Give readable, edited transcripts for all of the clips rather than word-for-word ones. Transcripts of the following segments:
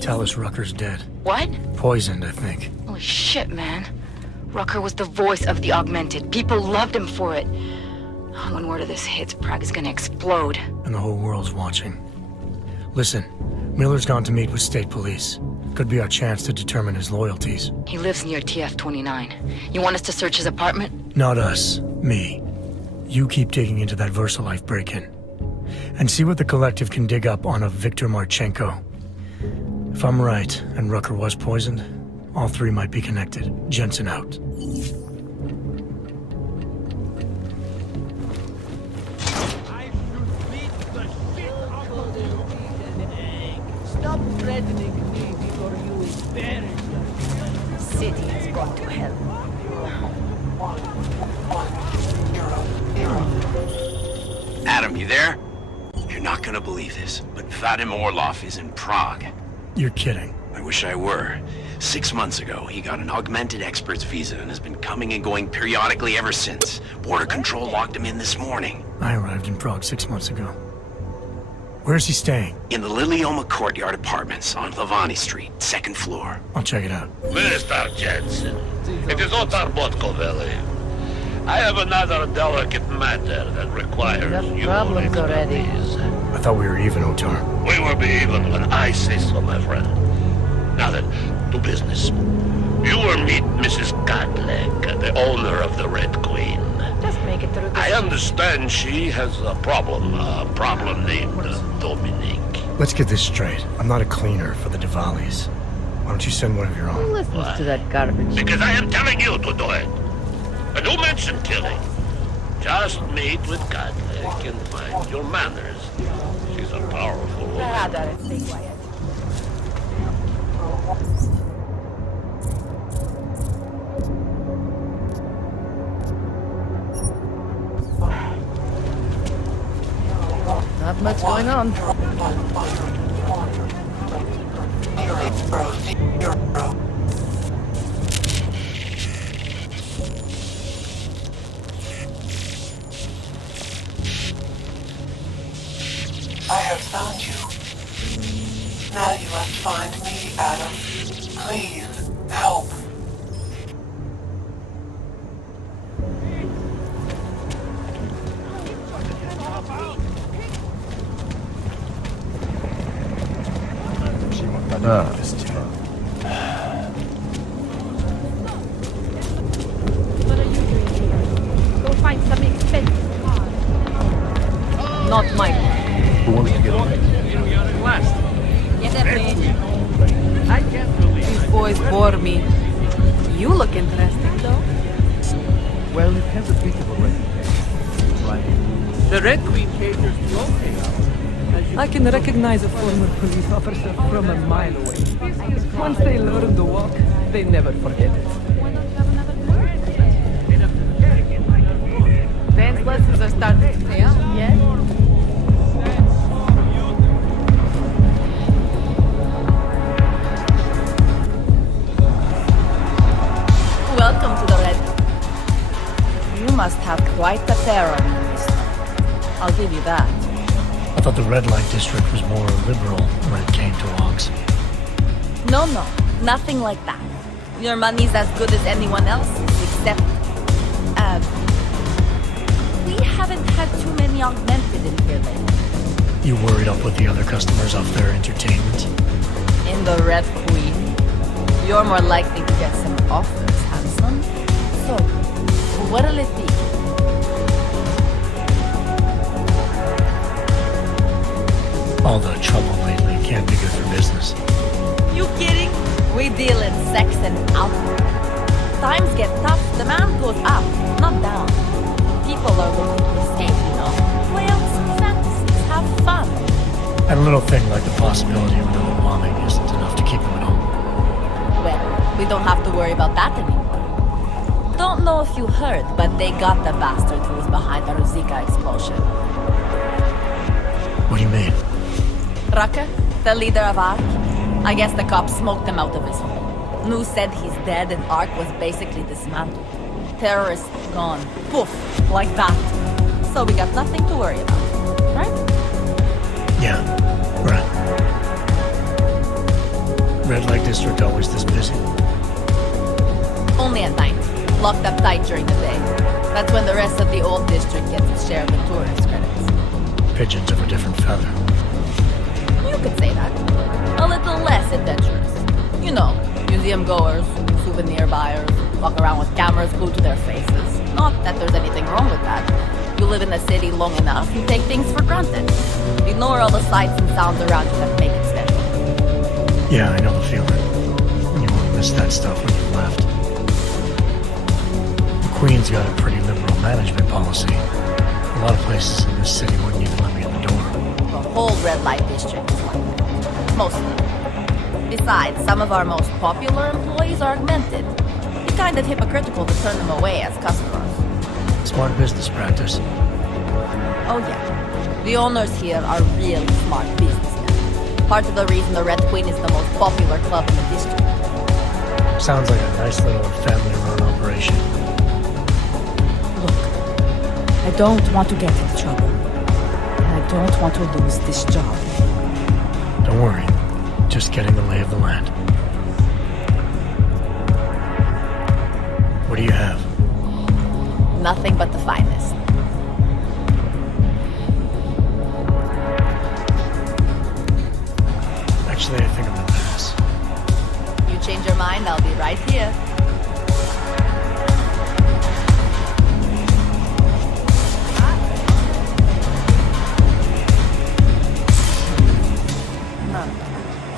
Tell us Rucker's dead. What? Poisoned, I think. Holy shit, man. Rucker was the voice of the Augmented. People loved him for it. When word of this hits, Prague is gonna explode. And the whole world's watching. Listen, Miller's gone to meet with state police. Could be our chance to determine his loyalties. He lives near TF-29. You want us to search his apartment? Not us. Me. You keep digging into that VersaLife break-in. And see what the Collective can dig up on a Viktor Marchenko. If I'm right, and Rucker was poisoned, all three might be connected. Jensen out. Stop threatening me before you is buried. City has gone to hell. Adam, you there? You're not gonna believe this, but Vadim Orlov is in Prague. You're kidding. I wish I were. 6 months ago, he got an augmented expert's visa and has been coming and going periodically ever since. Border Control locked him in this morning. I arrived in Prague 6 months ago. Where's he staying? In the Lilioma Courtyard Apartments on Lavani Street, 2nd floor. I'll check it out. Mr. Jensen, it is Otar Botkoveli. I have another delicate matter that requires Enough your problems already. expertise. I thought we were even, Otar. We will be even when I say so, my friend. Now then, to business. You will meet Mrs. Godleg, the owner of the Red Queen. Just make it through the I understand she has a problem named Dominique. Let's get this straight. I'm not a cleaner for the Diwalis. Why don't you send one of your Who own? listens to that garbage? Because I am telling you to do it. And don't mention killing. Just meet with Godleg and find your manners. She's a powerful woman. Stay quiet. Not much going on. I have found you. Now you must find me, Adam. Please, help. What are you doing here? Go find some expensive car. Not mine. Who wants to get on? These boys bore me. You look interesting, though. Well, it has a bit of a reputation, right? The Red Queen caters to local. I can recognize a former police officer from a mile away. Once they learn to walk, they never forget it. Dance lessons are starting to pay out, yes? Welcome to the Red. You must have quite the terror, Ninwes. I'll give you that. I thought the red light district was more liberal when it came to Augs. No, nothing like that. Your money's as good as anyone else's, except, we haven't had too many augmented in here lately. You worried I'll put the other customers off their entertainment? In the Red Queen, you're more likely to get some offers, handsome. So, what'll it be? All the trouble lately can't be good for business. You kidding? We deal in sex and alcohol. Times get tough, demand goes up, not down. People are looking to escape, you know. Play out some fantasies, have fun. And a little thing like the possibility of another bombing isn't enough to keep them at home. Well, we don't have to worry about that anymore. Don't know if you heard, but they got the bastard who was behind the Ruzika explosion. What do you mean? Rucker, the leader of ARC. I guess the cops smoked him out of his home. Nu said he's dead and ARC was basically dismantled. Terrorists gone. Poof, like that. So we got nothing to worry about, right? Yeah, right. Red light district always this busy? Only at night. Locked up tight during the day. That's when the rest of the old district gets its share of the tourist credits. Pigeons of a different feather. You could say that. A little less adventurous. You know, museum goers, souvenir buyers, walk around with cameras glued to their faces. Not that there's anything wrong with that. You live in the city long enough, you take things for granted. You ignore all the sights and sounds around you that make it special. Yeah, I know the feeling. You won't miss that stuff when you left. The Queen's got a pretty liberal management policy. A lot of places in this city wouldn't even let me in the door. The whole red light district is like that. Mostly. Besides, some of our most popular employees are augmented. It's kind of hypocritical to turn them away as customers. Smart business practice. Oh yeah. The owners here are really smart businessmen. Part of the reason the Red Queen is the most popular club in the district. Sounds like a nice little family-run operation. Look, I don't want to get into trouble. And I don't want to lose this job. Don't worry. Just getting the lay of the land. What do you have? Nothing but the finest. Actually, I think I'm gonna pass. You change your mind, I'll be right here.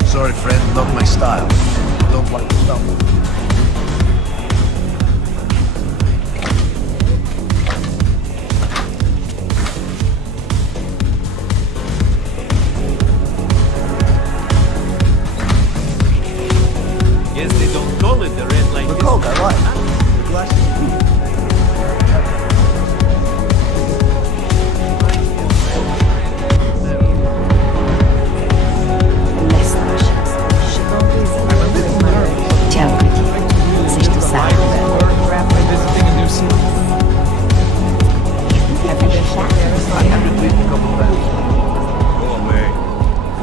Sorry, friend, not my style. Don't like to stumble. Guess they don't call it the red light. The coke, I like. The glass is cool.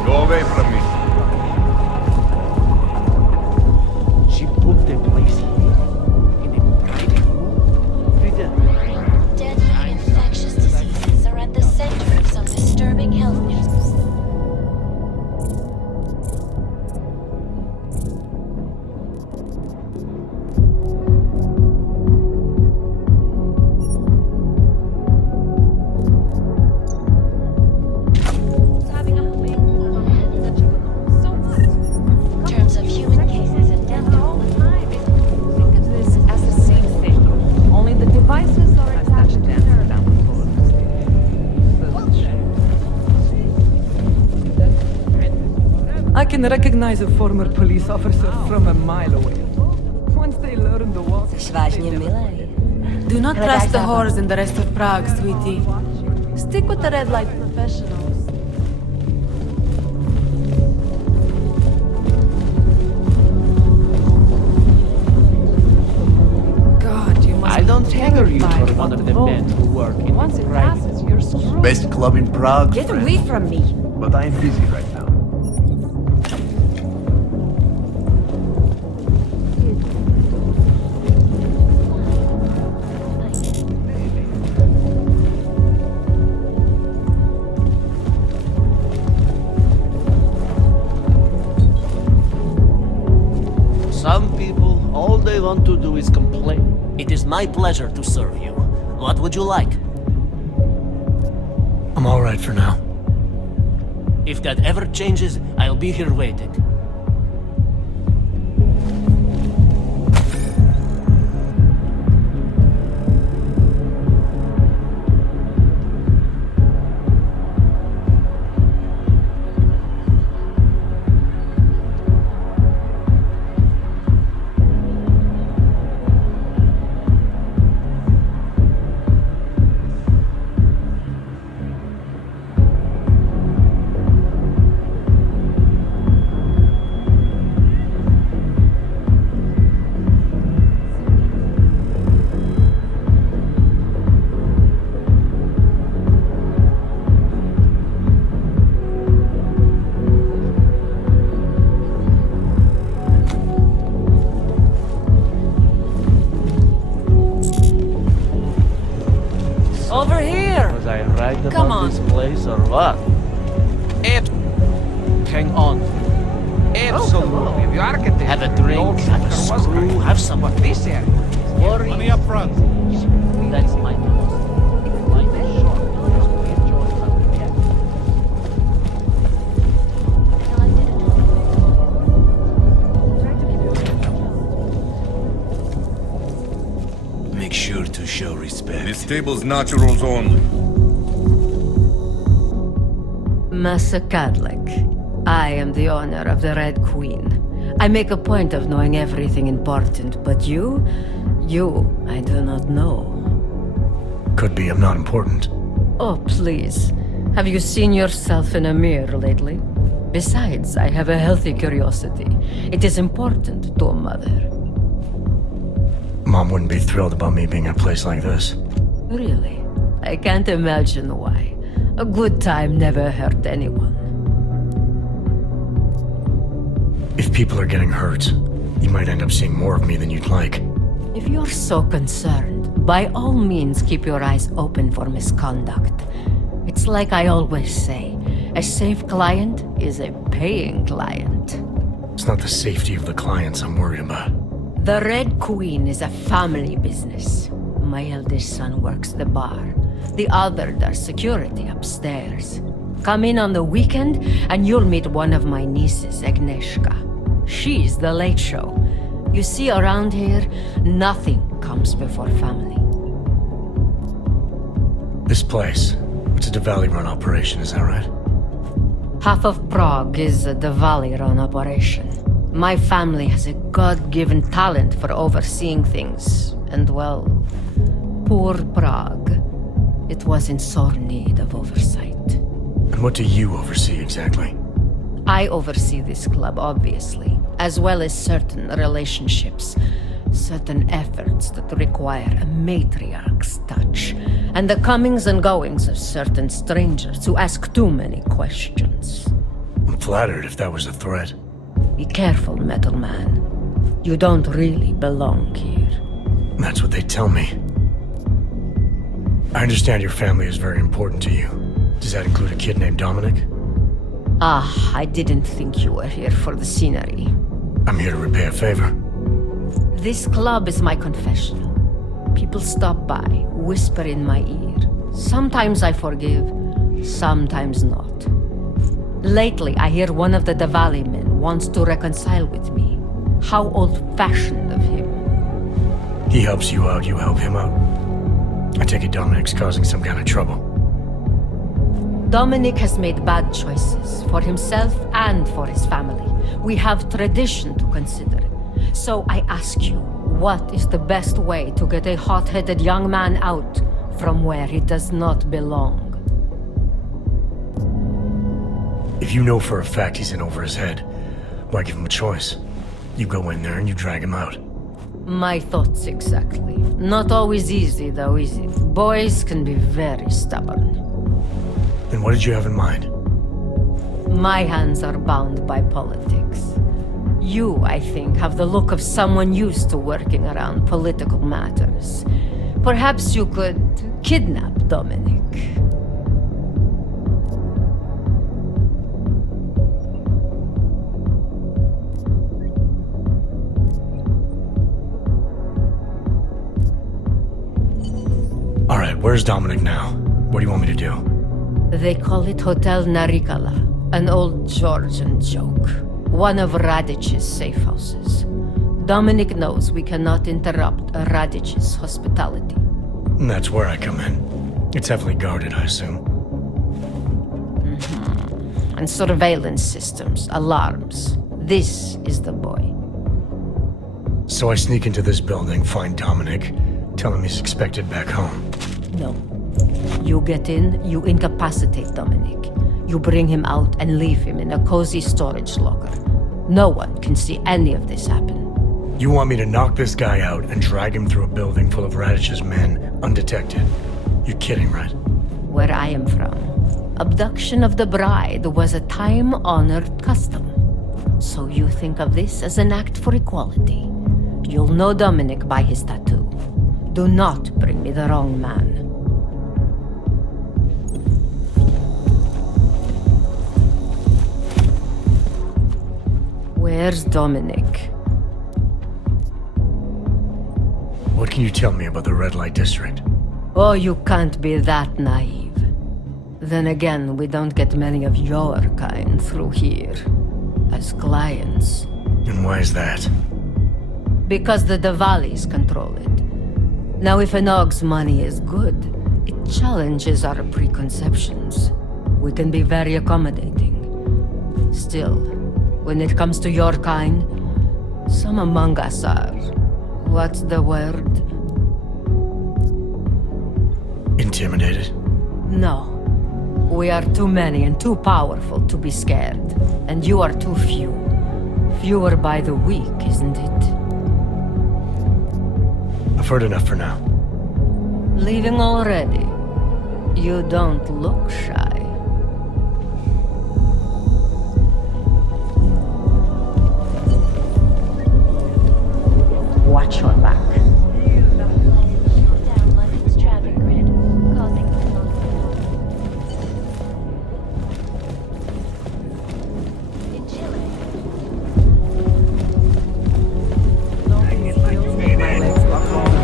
Go away from me. She put the place here in a private room. Deadly infectious diseases are at the center of some disturbing health news. I can recognize a former police officer from a mile away. Once they learn the walk... Do not trust the whores in the rest of Prague, sweetie. Stick with the red light professionals. God, you must I don't figure you terrified for one about of the the men vote. who work in Once the it private. passes, you're screwed. Best club in Prague, Get friend. away from me. But I'm busy right now. Some people, all they want to do is complain. It is my pleasure to serve you. What would you like? I'm all right for now. If that ever changes, I'll be here waiting. Over here! Was I right about Come on. this place or what? Hang on. Absolutely. The architect. Have a drink, have a screw, have some... But this area. Worry. Money up front. That's my philosophy. Life is short. We enjoy something. Make sure to show respect. This table's naturals only. Master Cadlick, I am the owner of the Red Queen. I make a point of knowing everything important, but you, I do not know. Could be I'm not important. Oh, please. Have you seen yourself in a mirror lately? Besides, I have a healthy curiosity. It is important to a mother. Mom wouldn't be thrilled about me being in a place like this. Really? I can't imagine why. A good time never hurt anyone. If people are getting hurt, you might end up seeing more of me than you'd like. If you're so concerned, by all means keep your eyes open for misconduct. It's like I always say, a safe client is a paying client. It's not the safety of the clients I'm worried about. The Red Queen is a family business. My eldest son works the bar. The other does security upstairs. Come in on the weekend and you'll meet one of my nieces, Agnieszka. She's the late show. You see, around here, nothing comes before family. This place, it's a Diwali-run operation, is that right? Half of Prague is a Diwali-run operation. My family has a God-given talent for overseeing things, and well, poor Prague. It was in sore need of oversight. And what do you oversee exactly? I oversee this club, obviously, as well as certain relationships, certain efforts that require a matriarch's touch, and the comings and goings of certain strangers who ask too many questions. I'm flattered if that was a threat. Be careful, Metal Man. You don't really belong here. That's what they tell me. I understand your family is very important to you. Does that include a kid named Dominic? Ah, I didn't think you were here for the scenery. I'm here to repay a favor. This club is my confessional. People stop by, whisper in my ear. Sometimes I forgive, sometimes not. Lately, I hear one of the Diwali men wants to reconcile with me. How old-fashioned of him. He helps you out, you help him out. I take it Dominic's causing some kind of trouble. Dominic has made bad choices, for himself and for his family. We have tradition to consider. So I ask you, what is the best way to get a hot-headed young man out from where he does not belong? If you know for a fact he's in over his head, why give him a choice? You go in there and you drag him out. My thoughts exactly. Not always easy, though, is it? Boys can be very stubborn. Then what did you have in mind? My hands are bound by politics. You, I think, have the look of someone used to working around political matters. Perhaps you could kidnap Dominic. All right, where's Dominic now? What do you want me to do? They call it Hotel Narikala, an old Georgian joke. One of Radic's safe houses. Dominic knows we cannot interrupt Radic's hospitality. And that's where I come in. It's heavily guarded, I assume. And surveillance systems, alarms. This is the boy. So I sneak into this building, find Dominic, tell him he's expected back home. No. You get in, you incapacitate Dominic. You bring him out and leave him in a cozy storage locker. No one can see any of this happen. You want me to knock this guy out and drag him through a building full of Radic's men, undetected? You're kidding, right? Where I am from, abduction of the bride was a time-honored custom. So you think of this as an act for equality. You'll know Dominic by his tattoo. Do not bring me the wrong man. Where's Dominic? What can you tell me about the Red Light District? Oh, you can't be that naive. Then again, we don't get many of your kind through here. As clients. And why is that? Because the Diwalis control it. Now, if an Og's money is good, it challenges our preconceptions. We can be very accommodating. Still, when it comes to your kind, some among us are... what's the word? Intimidated? No. We are too many and too powerful to be scared. And you are too few. Fewer by the week, isn't it? I've heard enough for now. Leaving already? You don't look shy. Watch your back. Down London's traffic grid, causing in Chile.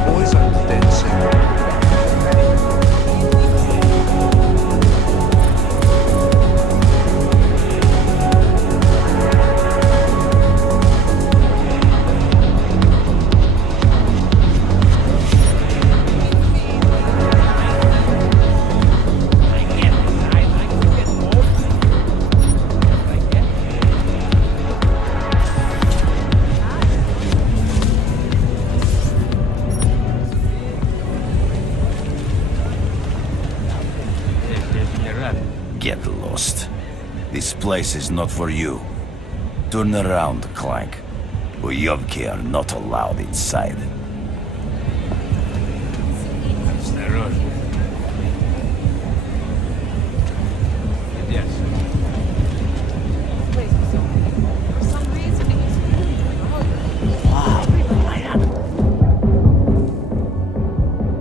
Boys are dead center. Get lost. This place is not for you. Turn around, Clank. Bojovki are not allowed inside.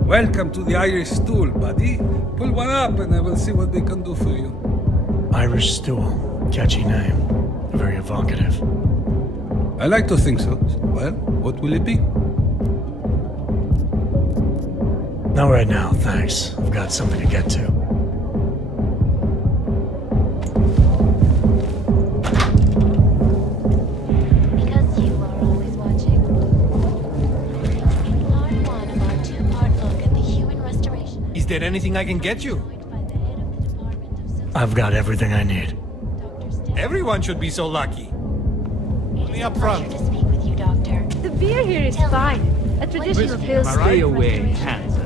Welcome to the Irish stool, buddy. Pull one up and I will see what we can do for you. Irish Stool. Catchy name. Very evocative. I like to think so. Well, what will it be? Not right now, thanks. I've got something to get to. Because you are always watching. In part one of our two-part look at the human restoration. Is there anything I can get you? I've got everything I need. Everyone should be so lucky. Put me up front. To speak with you, Doctor. The beer here is fine. A traditional pill. Stay away, hands up.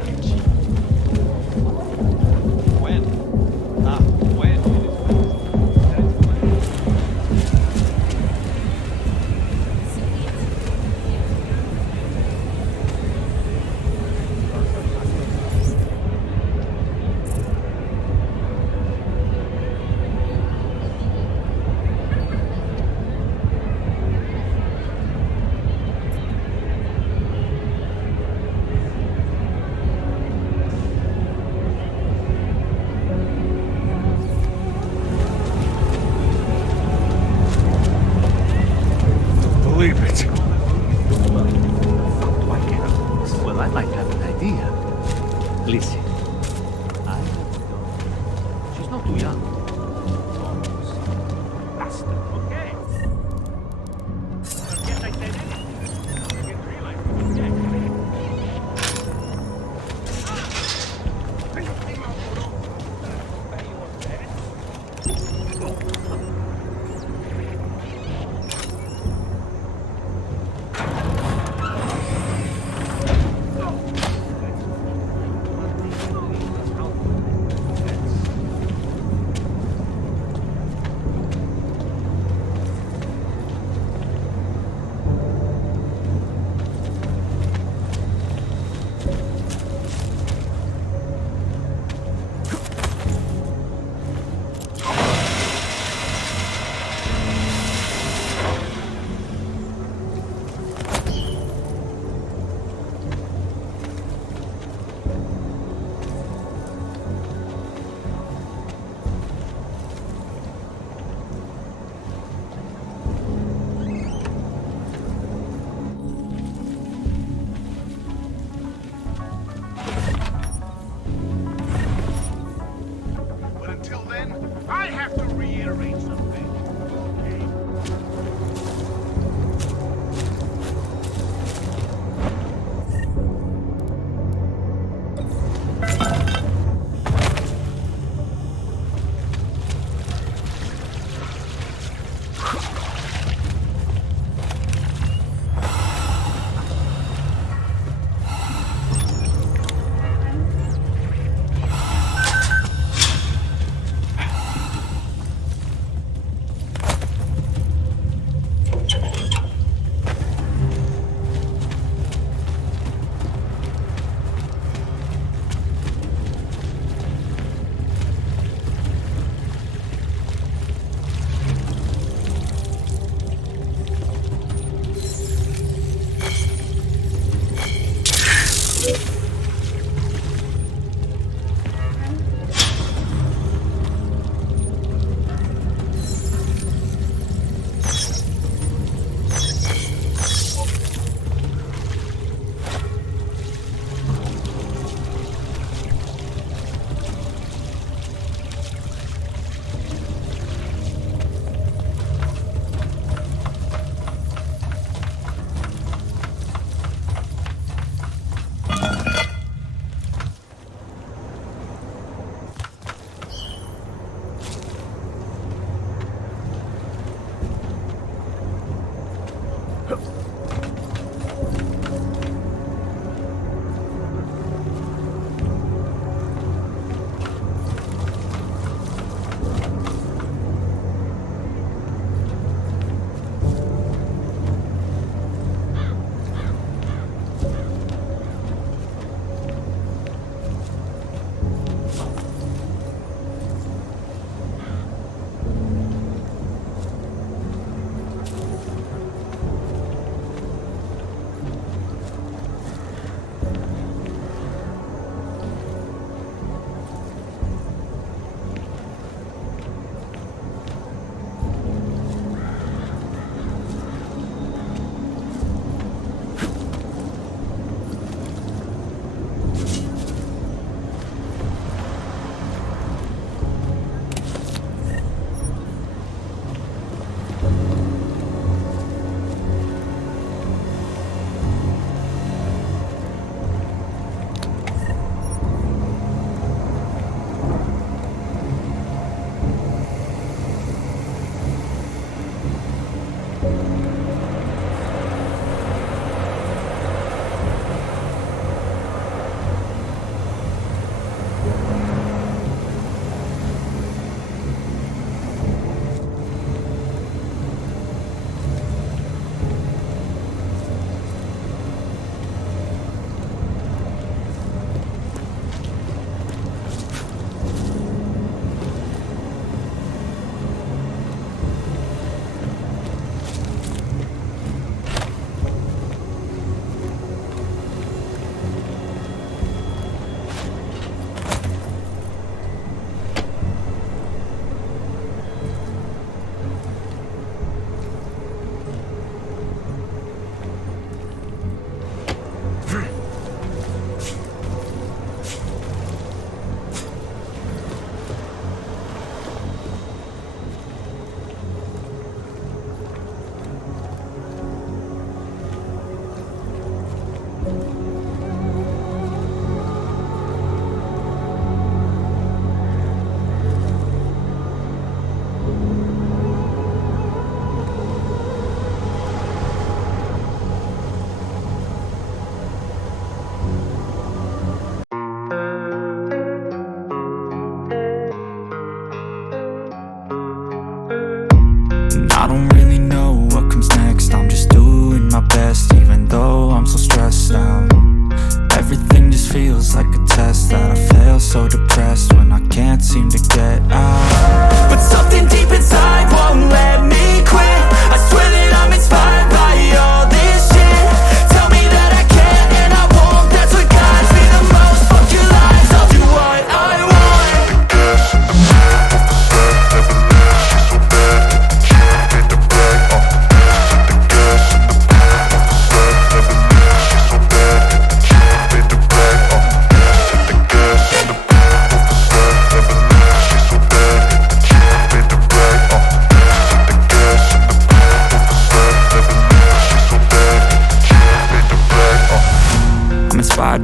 Believe it. Why can't? Well, I might have an idea. Listen. She's not too young. Bastard. Okay.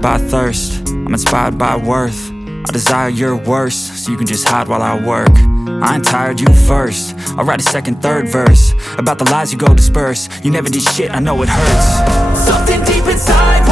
by thirst, I'm inspired by worth. I desire your worst, so you can just hide while I work. I ain't tired, you first. I'll write a second, third verse about the lies you go disperse. You never did shit, I know it hurts. Something deep inside